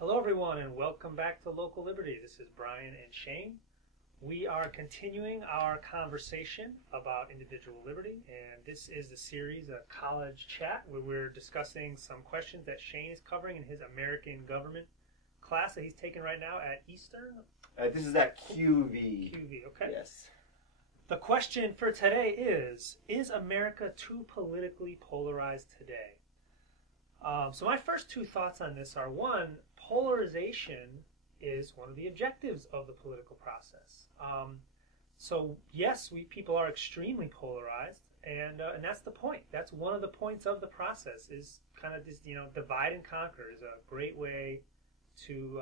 Hello, everyone, and welcome back to Local Liberty. This is Brian and Shane. We are continuing our conversation about individual liberty, and this is the series, a college chat, where we're discussing some questions that Shane is covering in his American government class that he's taking right now at Eastern. This is at QV. QV, okay. Yes. The question for today is America too politically polarized today? So my first two thoughts on this are, one, polarization is one of the objectives of the political process. So yes, people are extremely polarized, and that's the point. That's one of the points of the process, is kind of this, divide and conquer is a great way to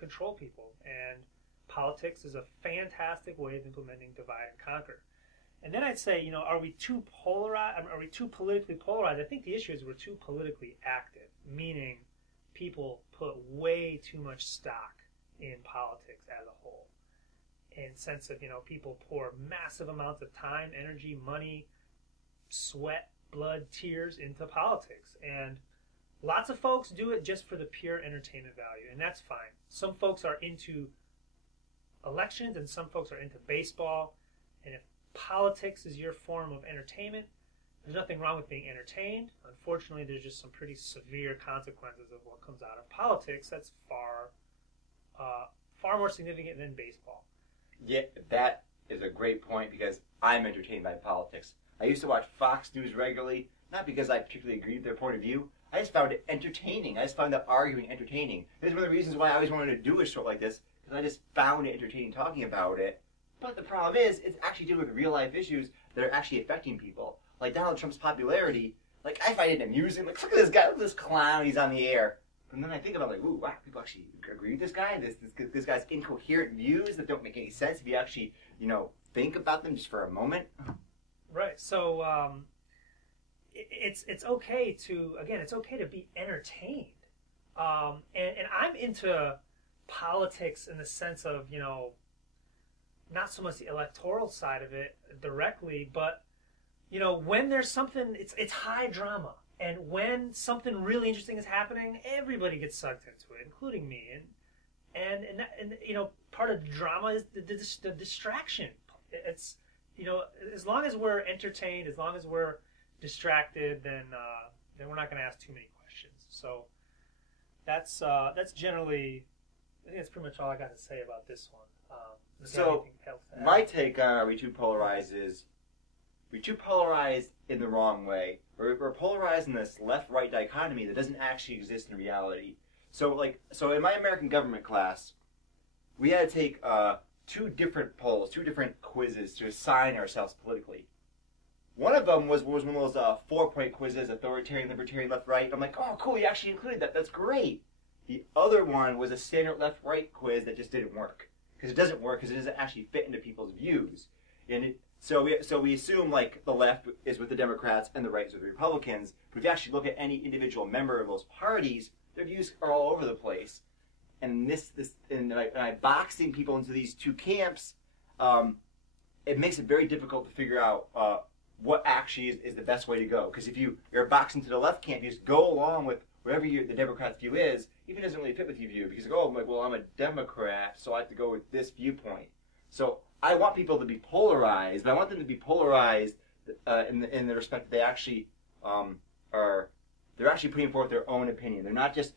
control people, and politics is a fantastic way of implementing divide and conquer. And then I'd say, are we too polarized? Are we too politically polarized? I think the issue is we're too politically active, meaning people put way too much stock in politics as a whole. In the sense of, people pour massive amounts of time, energy, money, sweat, blood, tears into politics. And lots of folks do it just for the pure entertainment value, and that's fine. Some folks are into elections, and some folks are into baseball. And if politics is your form of entertainment, there's nothing wrong with being entertained. Unfortunately, there's just some pretty severe consequences of what comes out of politics that's far more significant than baseball. Yeah, that is a great point, because I'm entertained by politics. I used to watch Fox News regularly, not because I particularly agreed with their point of view. I just found it entertaining. I just found the arguing entertaining. This is one of the reasons why I always wanted to do a show like this, because I just found it entertaining talking about it. But the problem is, it's actually dealing with real-life issues that are actually affecting people. Like Donald Trump's popularity, like, I find it amusing. Like, look at this guy, look at this clown, he's on the air. And then I think about, like, ooh, wow, people actually agree with this guy? This guy's incoherent views that don't make any sense if you actually, think about them just for a moment. Right, so it's okay to, again, it's okay to be entertained. And I'm into politics in the sense of, not so much the electoral side of it directly, but when there's something, it's high drama, and when something really interesting is happening, everybody gets sucked into it, including me. And part of the drama is the distraction. It's as long as we're entertained, as long as we're distracted, then we're not going to ask too many questions. So that's generally, I think that's pretty much all I got to say about this one. So, my take on Are We Too Polarized is, we're too polarized in the wrong way. We're polarized in this left-right dichotomy that doesn't actually exist in reality. So in my American government class, we had to take two different polls, two different quizzes to assign ourselves politically. One of them was one of those 4-point quizzes, authoritarian, libertarian, left-right. I'm like, oh, cool, you actually included that. That's great. The other one was a standard left-right quiz that just didn't work. Because it doesn't work, because it doesn't actually fit into people's views. So we assume, like, the left is with the Democrats and the right is with the Republicans. But if you actually look at any individual member of those parties, their views are all over the place. And by boxing people into these two camps, it makes it very difficult to figure out what actually is the best way to go. Because if you're boxing to the left camp, you just go along with whatever the Democrats' view is, even if it doesn't really fit with your view. Because, I'm a Democrat, so I have to go with this viewpoint. So I want people to be polarized, but I want them to be polarized in the respect that they actually they're actually putting forth their own opinion. They're not just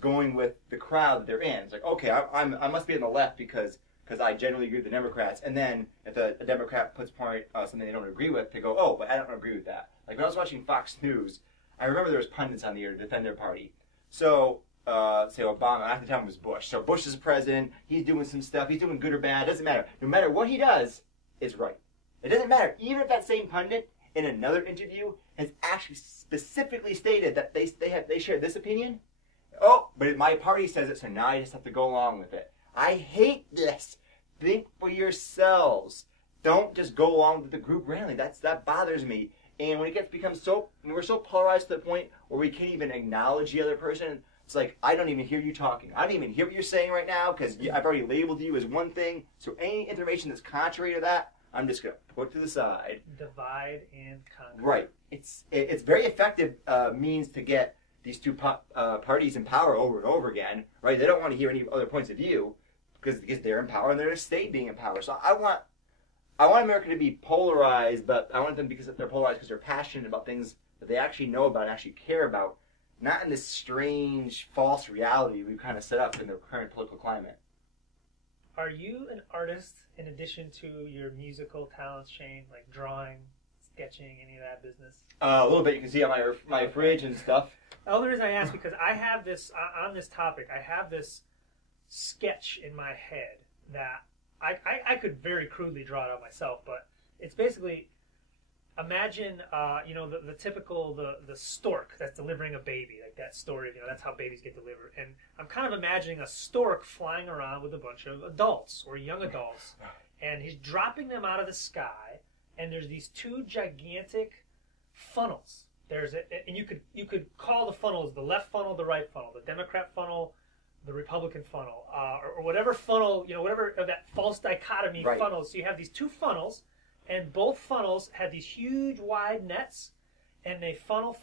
going with the crowd that they're in. It's like, okay, I must be on the left because I generally agree with the Democrats. And then if a Democrat puts point something they don't agree with, they go, oh, but I don't agree with that. Like when I was watching Fox News, I remember there was pundits on the air to defend their party. So, say Obama, at the time it was Bush. So Bush is the president, he's doing some stuff, he's doing good or bad, doesn't matter. No matter what he does, is right. It doesn't matter. Even if that same pundit in another interview has actually specifically stated that they share this opinion, oh, but my party says it, so now I just have to go along with it. I hate this. Think for yourselves. Don't just go along with the group railing. That bothers me. And when we're so polarized to the point where we can't even acknowledge the other person, it's like, I don't even hear you talking. I don't even hear what you're saying right now because I've already labeled you as one thing. So any information that's contrary to that, I'm just going to put to the side. Divide and conquer. Right. It's very effective means to get these two parties in power over and over again, right? They don't want to hear any other points of view because they're in power and they're a state being in power. So I want America to be polarized, but I want them because they're polarized because they're passionate about things that they actually know about and actually care about, not in this strange, false reality we've kind of set up in the current political climate. Are you an artist in addition to your musical talents, Shane, like drawing, sketching, any of that business? A little bit. You can see on my fridge and stuff. The only reason I ask because I have this, on this topic, I have this sketch in my head that I could very crudely draw it out myself, but it's basically, imagine, the typical, the stork that's delivering a baby, like that story, that's how babies get delivered. And I'm kind of imagining a stork flying around with a bunch of adults or young adults, and he's dropping them out of the sky, and there's these two gigantic funnels. And you could call the funnels the left funnel, the right funnel, the Democrat funnel, the Republican funnel, or whatever funnel, whatever that false dichotomy right. funnels. So you have these two funnels, and both funnels have these huge wide nets, and they funnel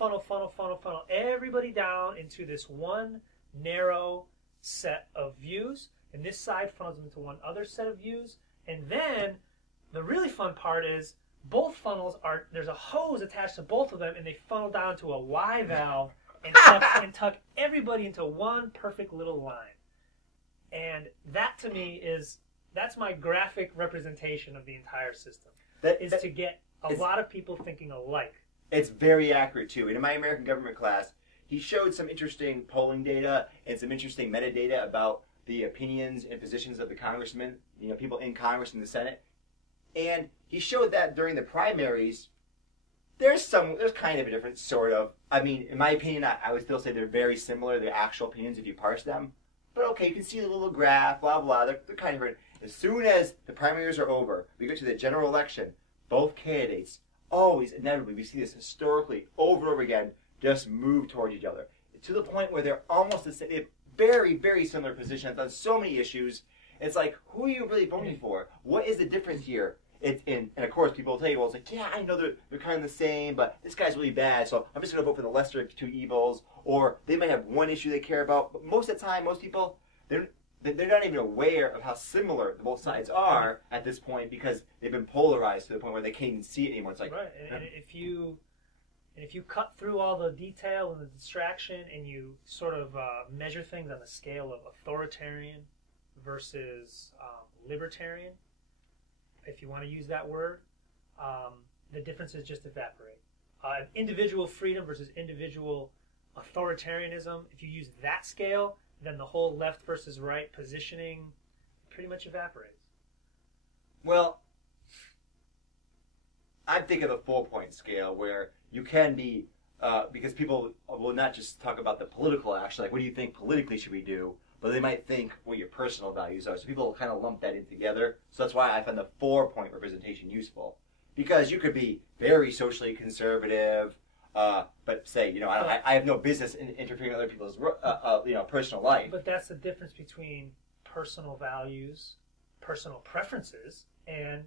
everybody down into this one narrow set of views, and this side funnels them into one other set of views, and then the really fun part is both funnels there's a hose attached to both of them, and they funnel down to a Y valve and tuck everybody into one perfect little line. And that to me that's my graphic representation of the entire system. To get a lot of people thinking alike. It's very accurate too. And in my American government class, he showed some interesting polling data and some interesting metadata about the opinions and positions of the congressmen, people in Congress and the Senate. And he showed that during the primaries, there's kind of a difference, sort of. I mean, in my opinion, I would still say they're very similar, their actual opinions, if you parse them. But okay, you can see the little graph, blah, blah, they're kind of different. As soon as the primaries are over, we go to the general election, both candidates, always, inevitably, we see this historically, over and over again, just move towards each other. To the point where they're almost the same, they have very, very similar positions on so many issues. It's like, who are you really voting for? What is the difference here? And of course, people will tell you, well, it's like, yeah, I know they're kind of the same, but this guy's really bad, so I'm just going to vote for the lesser of two evils. Or they might have one issue they care about, but most of the time, most people, they're not even aware of how similar the both sides are at this point because they've been polarized to the point where they can't even see it anymore. It's like, right, and if you cut through all the detail and the distraction, and you sort of measure things on the scale of authoritarian versus libertarian, if you want to use that word, the differences just evaporate. Individual freedom versus individual authoritarianism, if you use that scale, then the whole left versus right positioning pretty much evaporates. Well, I think of the 4-point scale where you can be, because people will not just talk about the political action, like what do you think politically should we do, but they might think what your personal values are. So people kind of lump that in together. So that's why I find the 4-point representation useful. Because you could be very socially conservative, but say, I have no business in interfering in other people's, personal life. But that's the difference between personal values, personal preferences, and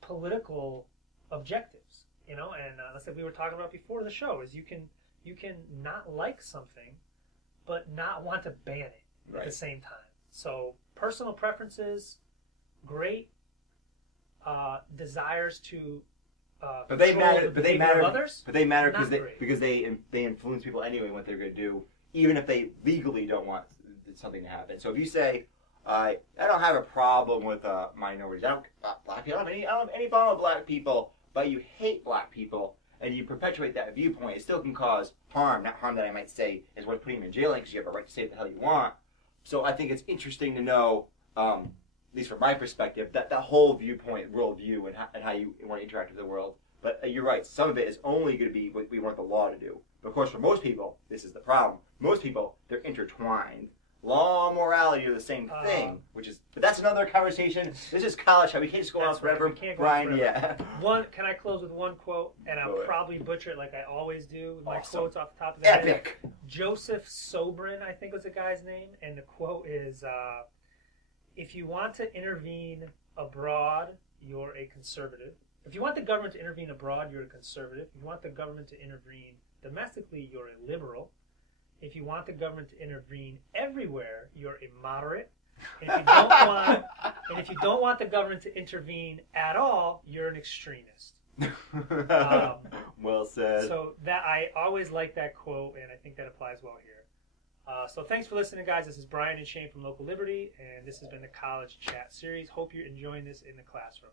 political objectives. And that's what we were talking about before the show, is you can not like something, but not want to ban it at the same time. So personal preferences, great. Desires to but they matter. But they matter. Others, but they matter because they influence people anyway what they're going to do, even if they legally don't want something to happen. So if you say, I don't have a problem with minorities, I don't black people, I don't have any problem with black people, but you hate black people and you perpetuate that viewpoint, it still can cause harm. Not harm that I might say is worth putting them in jail because you have a right to say what the hell you want. So I think it's interesting to know, at least from my perspective, that whole viewpoint, worldview, and how you want to interact with the world. But you're right, some of it is only going to be what we want the law to do. But of course, for most people, this is the problem. Most people, they're intertwined. Law and morality are the same thing, but that's another conversation. This is college. We can't just go on forever. Brian, yeah. Can I close with one quote? And I'll probably butcher it like I always do with my quotes off the top of the head. Epic. Joseph Sobrin, I think was the guy's name, and the quote is, if you want to intervene abroad, you're a conservative. If you want the government to intervene abroad, you're a conservative. If you want the government to intervene domestically, you're a liberal. If you want the government to intervene everywhere, you're a moderate. And if you don't want the government to intervene at all, you're an extremist. Well said. So that I always like that quote, and I think that applies well here. So thanks for listening, guys. This is Brian and Shane from Local Liberty, and this has been the College Chat Series. Hope you're enjoying this in the classroom.